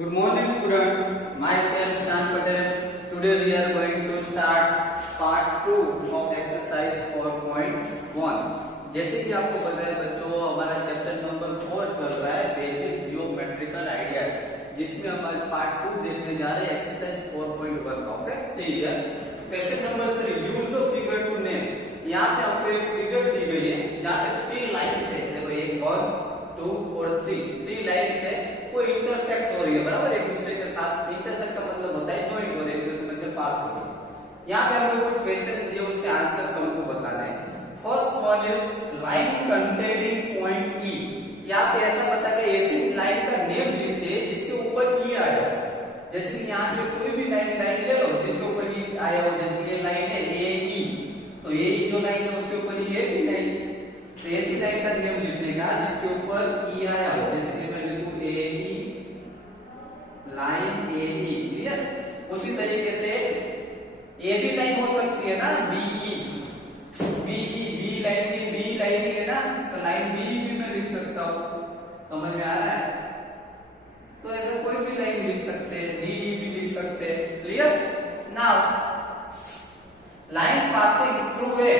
Good morning, student. Myself Shyam Patel. Today we are going to start part 2 of exercise 4.1. जैसे कि आपको पता है बच्चों, हमारा चैप्टर नंबर 4 चल रहा है बेसिक जियोमेट्रिकल आइडियाज, जिसमें हमारे पार्ट 2 देखने जा रहे हैं एक्सरसाइज 4.1 का. ओके, ठीक है. Question number 3, use the figure to name. यहाँ पे हमको एक फिगर दी गई है जहाँ पे 3 लाइन्स है. देखो 1 2 और 3 लाइन्स है, वो इंटरसेक्ट हो रही है बराबर एक दूसरे के साथ. इंटरसेक्ट का मतलब होता है ज्वाइन हो रही है, एक दूसरे में से पास हो रही है. यहाँ पे हम लोग क्वेश्चन दिए, उसके आंसर हमको बताना है. First one is line containing point ई. यहाँ पे ऐसा बता के ऐसी लाइन का नेम लिखिए जिसके ऊपर ई आया. जैसे कि यहाँ से कोई भी लाइन ले लो जिसके ऊपर ई आया हो. जैसे ये लाइन है ए ई, तो ये जो लाइन है उसके ऊपर ई है कि नहीं, तो ऐसी लाइन का नेम लिखने का जिसके ऊपर ई आया हो. जैसे कि मैं लिखूं ए ई, लाइन ए ई. क्लियर. उसी तरीके से ए बी लाइन हो सकती है ना, बी ई बी लाइन है ना, तो लाइन बी भी मैं लिख सकता हूं. समझ में आ रहा है. तो ऐसे कोई भी लाइन लिख सकते हैं, डी ई भी लिख सकते हैं. Clear. Now line passing through a,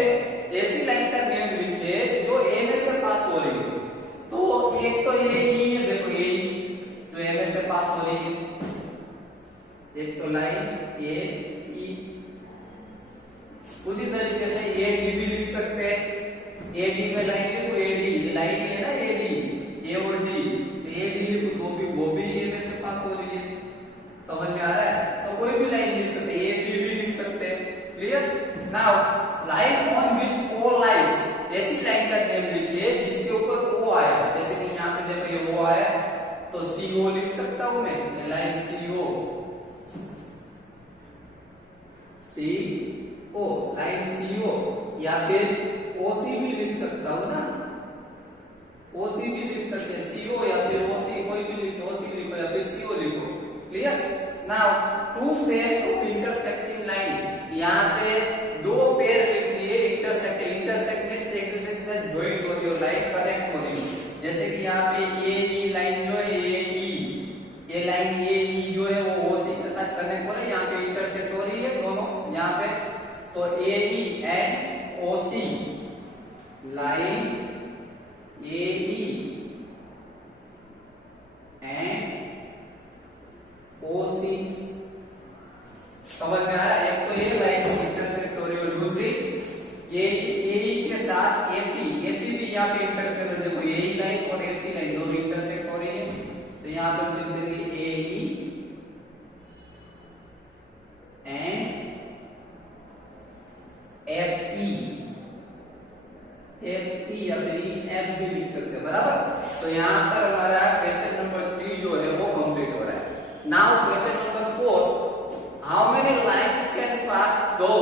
ऐसी लाइन का नेम लिखिए जो ए में से पास हो रही है. तो एक तो ये ई है, देखो ए जो ए में से पास हो रही है. एक तो लाइन ए ई. उसी तरीके से ए डी भी लिख सकते हैं. ए डी में लाइन लिखो, ए डी, ये लाइन है ना ए डी, ए और डी, तो ए डी लिखो तो भी वो भी ए में से पास हो रही है. समझ में आ रहा है. तो कोई भी लाइन लिख सकते हैं, ए बी भी लिख सकते हैं. Clear. Now line on which O lies, ऐसी लाइन का नेम लिखिए जिसके ऊपर ओ आया. जैसे कि यहाँ पे देखो ये ओ आया, तो सी ओ लिख सकता हूं मैं, ये लाइन सी ओ, लाइन सी ओ. या फिर ओसी भी लिख सकता हूं ना, ओसी भी लिख सकते हैं, सीओ या फिर ओसी, कोई भी लिख, ओसी लिखो या फिर सीओ लिखो. Clear. Now two pairs of intersecting line, यहाँ पे दो पेयर लिख लिए इंटरसेक्ट. इंटरसेक्ट मींस एक दूसरे के साथ ज्वाइंट हो रही है, लाइन कनेक्ट हो रही है. जैसे कि यहाँ पे ए ई लाइन जो है ए ई, ये लाइन ए ई जो है वो ओसी के साथ कनेक्ट हो रही है, यहाँ पे इंटरसेक्ट हो रही है दोनों यहाँ पे. तो A E and OC, line A E and OC. समझ में आ रहा है. एक तो ये लाइन इंटरसेक्ट हो रही है, और दूसरी ये ए ई के साथ एफी भी यहाँ पे इंटरसेक्ट हो. देखो ए ई लाइन और एफी लाइन दोनों इंटरसेक्ट हो रही है, तो यहाँ पे हम लिख देंगे ए ई एंड एफ ई या फिर एफ भी लिख सकते हैं बराबर. तो यहाँ पर हमारा क्वेश्चन नंबर 3 जो है वो कंप्लीट हो रहा है. Now question number 4, how many lines can pass दो.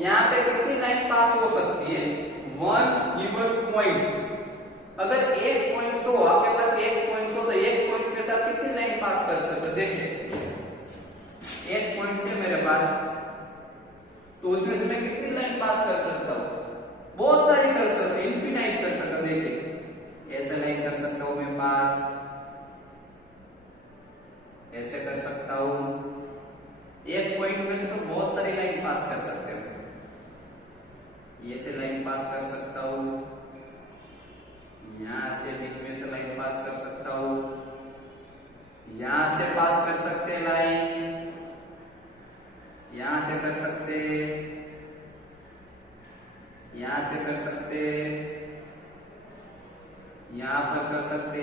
यहाँ पे कितनी लाइन पास हो सकती है. 1 गिवन पॉइंट्स. अगर एक पॉइंट हो आपके पास, एक पॉइंट हो, तो एक पॉइंट के साथ कितनी लाइन पास कर सकते. देखिए एक पॉइंट से मेरे पास, तो उसमें से मैं कितनी लाइन पास कर सकता हूं. बहुत सारी कर सकता हूं, इनफिनाइट कर सकता हूं. देखिए ऐसे लाइन कर सकता हूं मैं पास, ऐसे कर सकता हूं. एक पॉइंट में से तो बहुत सारी लाइन पास कर सकते हो. ये से लाइन पास कर सकता हूं, यहां से बीच में से लाइन पास कर सकता हूं, यहां से पास कर सकते हैं लाइन, यहां से कर सकते, यहां से कर सकते, यहां पर कर सकते,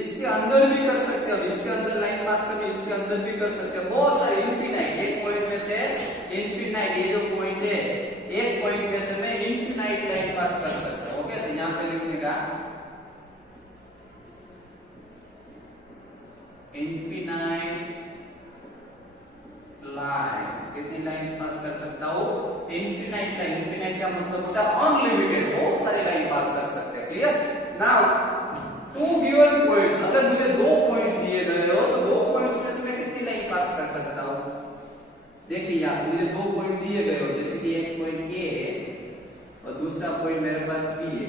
इसके अंदर भी कर सकते हो. इसके अंदर लाइन पास करनी, इसके अंदर भी कर सकते हो. बहुत सारे इनफिनाइट, एक पॉइंट में से इनफिनाइट, ये जो पॉइंट है एक पॉइंट में से मैं इनफिनाइट लाइन पास कर सकता हूं. ओके, तो यहां पे लिखने का इनफिनाइट लाइन. कितनी लाइन पास कर सकता हूं. Infinite line. इनफिनाइट का मतलब होता है अनलिमिटेड, बहुत सारी लाइन पास कर सकते हैं. Clear. Now two given points, अगर मुझे 2 पॉइंट्स दिए गए हो तो 2 पॉइंट्स में से मैं कितनी लाइन पास कर सकता हूं. देखिए यहाँ मुझे 2 पॉइंट दिए गए हो, जैसे कि एक पॉइंट ए है और दूसरा पॉइंट मेरे पास बी है.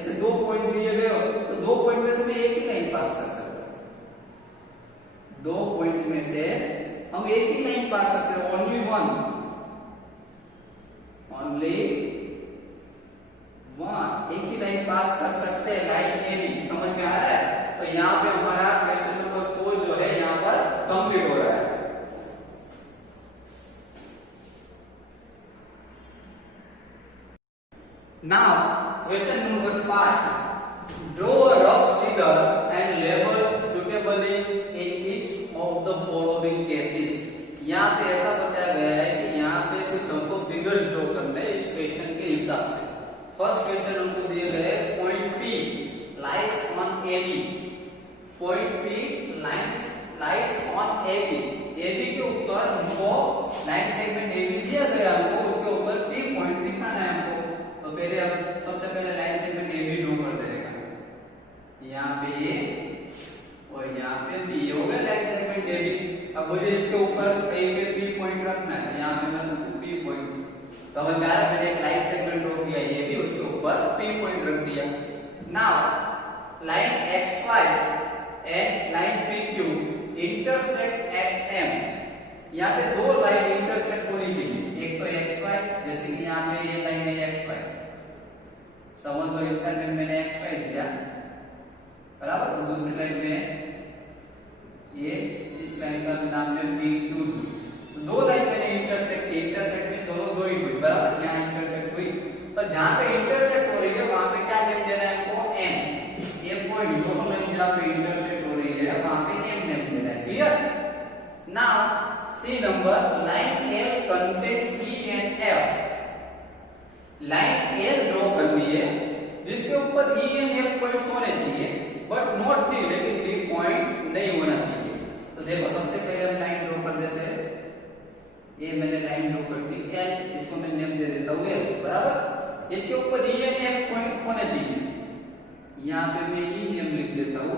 ऐसे 2 पॉइंट दिए गए हो तो 2 पॉइंट में से मैं एक ही लाइन पास कर सकता हूं. दो पॉइंट में से हम एक ही लाइन पा सकते हैं, ओनली वन, ओनली वन, एक ही लाइन पास कर सकते हैं, लाइन ए बी। समझ में आ रहा है? तो यहाँ पे हमारा क्वेश्चन नंबर 4 जो है यहाँ पर कंप्लीट हो रहा है। Now, question number 5. Draw a rough figure and label suitably in each of the following cases. यहाँ पे ऐसा बताया गया है कि यहाँ पे कुछ हमको फिगर्स ड्रॉ करने हैं इस क्वेश्चन के हिसाब से। फर्स्ट क्वेश्चन हमको दिए गए point P lies on AB. Point P lies on AB. AB के ऊपर हमको लाइन सेगमेंट AB दिया गया, हमको उसके ऊपर P पॉइंट दिखाना है हमको। तो पहले अब सबसे पहले लाइन सेगमेंट AB ड्रॉ कर देगा, यहाँ पे A और यहाँ पे B हो गया लाइन सेगमेंट AB। अब मुझे इसके ऊपर कहीं पे P पॉइंट रखना है, यहाँ पे मैं P पॉइंट। समझ में आ रहा है? मैंने एक लाइन सेगमेंट ड्रॉ किया AB, उसके ऊपर P पॉइंट रख दिया। Now line XY and line PQ intersect at M। यहाँ पे दो लाइन इंटरसेक्ट होनी चाहिए, एक तो XY, जैसे कि यहाँ पे ये लाइन है XY, समझ लो इसका नाम मैंने XY दिया, बराबर। और दूसरी लाइन में ये इस लाइन का नाम है PQ। दो लाइन मैंने इंटरसेक्ट की, इंटरसेक्ट में दोनों दो ही हुई, बराबर। यहाँ इंटरसेक्ट हुई, तो जहाँ पे इंटरसेक्ट हो रही है वहां पे क्या नेम देना है हमको? M। ये पॉइंट दोनों लाइन जहाँ पे इंटरसेक्ट हो रही है वहां पे M नेम देना है। Clear? Now see number, line L contains E and F। Line L draw करनी है जिसके ऊपर E एंड F पॉइंट्स होने चाहिए, बट नॉट D, लेकिन D पॉइंट नहीं होना चाहिए। तो देखो सबसे पहले हम लाइन ड्रॉ कर देते हैं। ये मैंने लाइन ड्रॉ कर दी L, इसको मैं नेम दे देता हूँ F, बराबर। इसके ऊपर E एंड F पॉइंट्स होने चाहिए, यहाँ पे मैं E नेम लिख देता हूँ,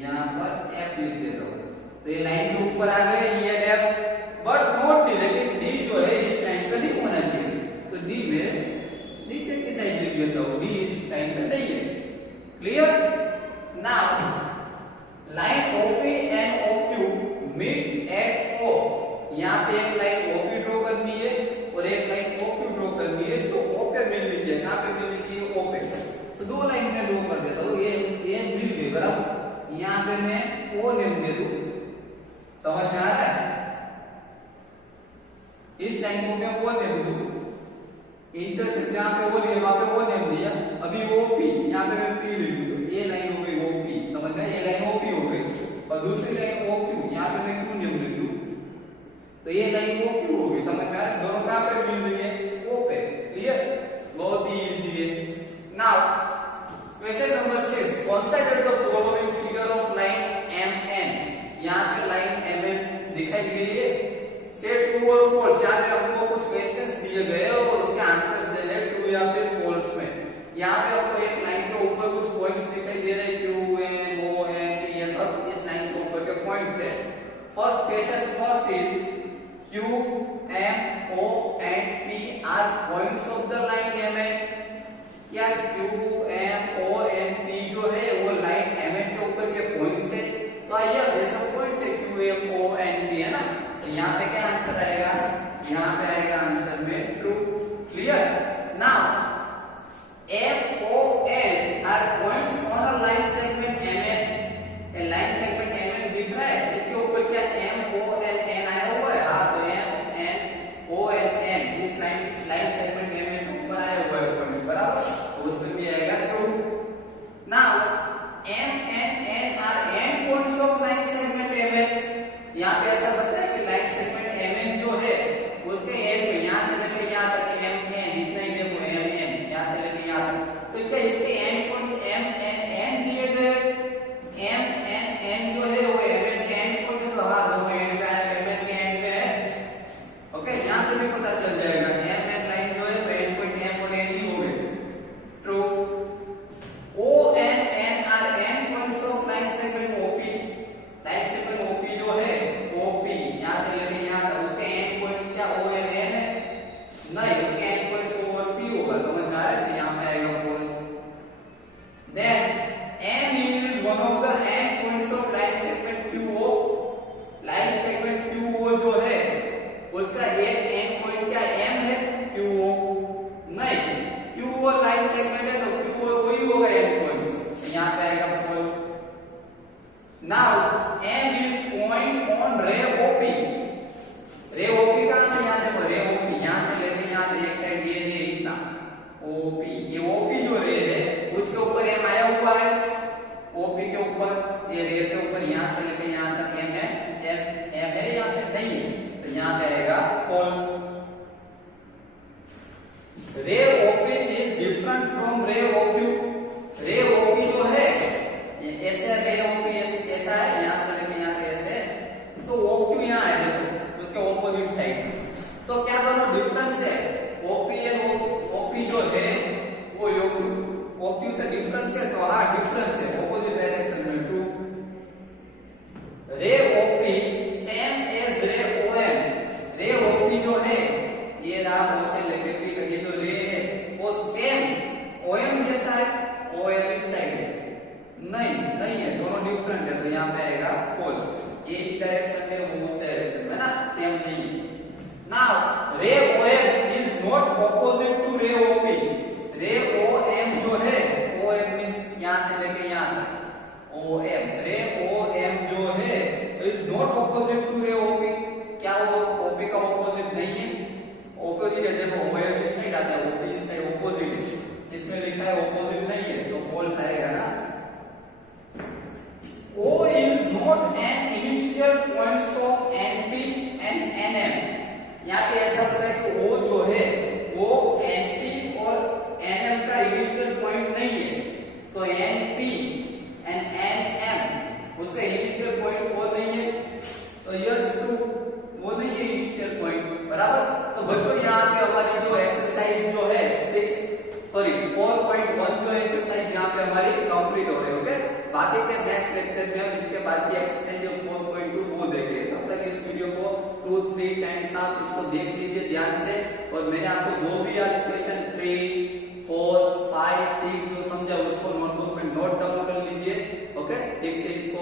यहाँ पर F लिख देता हूँ। तो ये लाइन के ऊपर आ गए E and F, but not D, लेकिन D जो है इस लाइन पे नहीं होना चाहिए। तो D में नीचे की साइड लिख देता हूँ, D इस लाइन पे नहीं है। Clear? Now line OP and OQ meet at O। यहाँ पे एक लाइन OP ड्रॉ करनी है और एक लाइन OQ ड्रॉ करनी है, तो O पे मिलनी चाहिए, यहाँ पे मिलनी चाहिए O पे। तो दो लाइन में ड्रॉ कर देता हूँ, ये मिल गई, बराबर। यहाँ पे मैं O नेम दे दूं, समझ में आ रहा है? इस लाइन को मैं O नेम दूं, इंटरसेक्ट जहाँ पे O लिया वहां पे O नेम दिया। अभी OP, यहाँ पे मैं P लिख दूं, ये लाइन हो गई OP, समझ में? ये लाइन OP हो गई, और दूसरी लाइन OQ, यहाँ पे मैं Q नेम लिख दूं, तो ये लाइन OQ हो गई। समझ में आ रहा है? दोनों कहाँ पे मिल रही है? O पे। क्लियर? बहुत ही इजी है। Now question number 6, consider the following figure of line MN। यहाँ पे लाइन MN दिखाई दे रही है। सेट ट्रू और फॉल्स, यहाँ पे हमको कुछ क्वेश्चंस दिए गए और उसके आंसर देने ट्रू या फिर फॉल्स में। यहाँ पे आपको एक लाइन के ऊपर कुछ पॉइंट्स दिखाई दे रहे हैं, Q, M, O, N, P, ये सब इस लाइन के ऊपर के पॉइंट्स है। First question first is Q, M, O and P are points of the line MN। क्या Q, M, O and P जो है वो लाइन MN के ऊपर के पॉइंट्स है? तो ये सब पॉइंट्स है Q, M, O and P, है ना? तो यहाँ पे क्या आंसर आएगा? यहाँ पे आएगा आंसर में true. Clear? Now M, O, N are points on a line segment MN। ये लाइन सेगमेंट MN दिख रहा है, इसके ऊपर क्या M, O, N आया हुआ है? हाँ, तो M, N, O, N इस लाइन सेगमेंट MN के ऊपर आया हुआ है पॉइंट, बराबर। तो उसमें भी आएगा true. Now M, N are end points of line segment MN। यहाँ पे ऐसा बताया कि लाइन सेगमेंट MN जो है उसके एंड पे, यहाँ से लेकर यहाँ तक MN, इतना ही देखो MN, यहाँ से लेकर यहाँ तक। तो क्या इसके एंड पॉइंट्स M, N दिए गए? M, N जो है वो MN के एंड पॉइंट है, तो हाँ दोनों एंड पे है, MN के एंड पे है। ओके, यहाँ से भी पता चल जाएगा MN लाइन जो है तो एंड पॉइंट M और N ही हो गए। True. O and N are end points of line segment OP। Line segment OP जो है OP, यहाँ से लेकर यहाँ तक उसके एंड पॉइंट्स क्या O and N है? नहीं, उसके एंड पॉइंट्स O और P होगा। समझ में आ रहा है? तो यहाँ पे आएगा false. Then M is one of the end points of line now M is point on ray OP. रे ओपी का हम यहाँ देखो रे ओपी यहाँ से लेके यहाँ एक साइड ये रे इतना ओपी, ये ओपी जो रे है उसके ऊपर एम आया हुआ है, ओपी के ऊपर ये रे के ऊपर यहाँ से लेके यहाँ तक एम है, एम है यहाँ पे नहीं है, तो यहाँ पे आएगा फॉल्स। रे ओपी इज डिफरेंट फ्रॉम रे ओक्यू। रे ओपी जो है ये ऐसे रे ओपी ऐसा है यहाँ से लेके यहाँ ऐसे, तो ओक्यू यहाँ है देखो उसके ऑपोजिट साइड। तो क्या दोनों डिफरेंस है, ओपी एंड ओपी जो है वो ओक्यू से डिफरेंस है, तो हाँ डिफरेंस है ऑपोजिट डायरेक्शन में to. Ray OP same as रे ओएम। रे ओपी जो है ये रहा ओ से लेके पी, ये जो रे है वो सेम ओएम जैसा है, ओएम इस साइड है, नहीं है, दोनों डिफरेंट है, तो यहाँ पे आएगा फॉल्स। ये इस डायरेक्शन में वो उस डायरेक्शन में ना, सेम नहीं है। Now ray OM is not opposite to ray OP. Ray OM जो है ओएम मींस यहां से लेके यहां तक ओएम, रे ओएम जो है is not opposite to ray OP. क्या वो ओपी का ऑपोजिट नहीं है? ऑपोजिट है, देखो ओएम इस साइड आता है, ओपी इस साइड ऑपोजिट है, इसमें लिखा है ऑपोजिट नहीं है तो फॉल्स आएगा ना। O is not an initial points of NP and NM। यहाँ पे ऐसा होता है कि O जो है वो NP और NM का इनिशियल पॉइंट नहीं है, तो NP and NM उसका इनिशियल पॉइंट वो नहीं है, तो यस ट्रू वो नहीं है इनिशियल पॉइंट, बराबर। तो बच्चों यहाँ पे हमारी जो एक्सरसाइज जो है 4.1 जो एक्सरसाइज यहाँ पे हमारी कंप्लीट हो रही है। ओके, बाकी के नेक्स्ट लेक्चर में हम इसके बाद की एक्सरसाइज जो 4.2 वो देखेंगे। तब तक इस वीडियो को 2-3 टाइम्स आप इसको देख लीजिए ध्यान से, और मैंने आपको जो भी आज क्वेश्चन 3, 4, 5, 6 जो समझा उसको नोटबुक में नोट डाउन कर लीजिए। ओके, ठीक से इसको